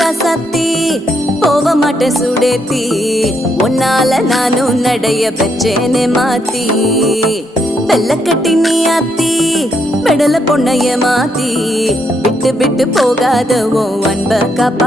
ராசாத்தி போக மாட்டேன் சுடேத்தி உன்னால நானும் நடைய பெற்றேனே மாத்தி வெள்ள கட்டி நீ ஆத்தி பெடல பொண்ணைய மாத்தி விட்டு விட்டு போகாத உன் அன்ப காப்பா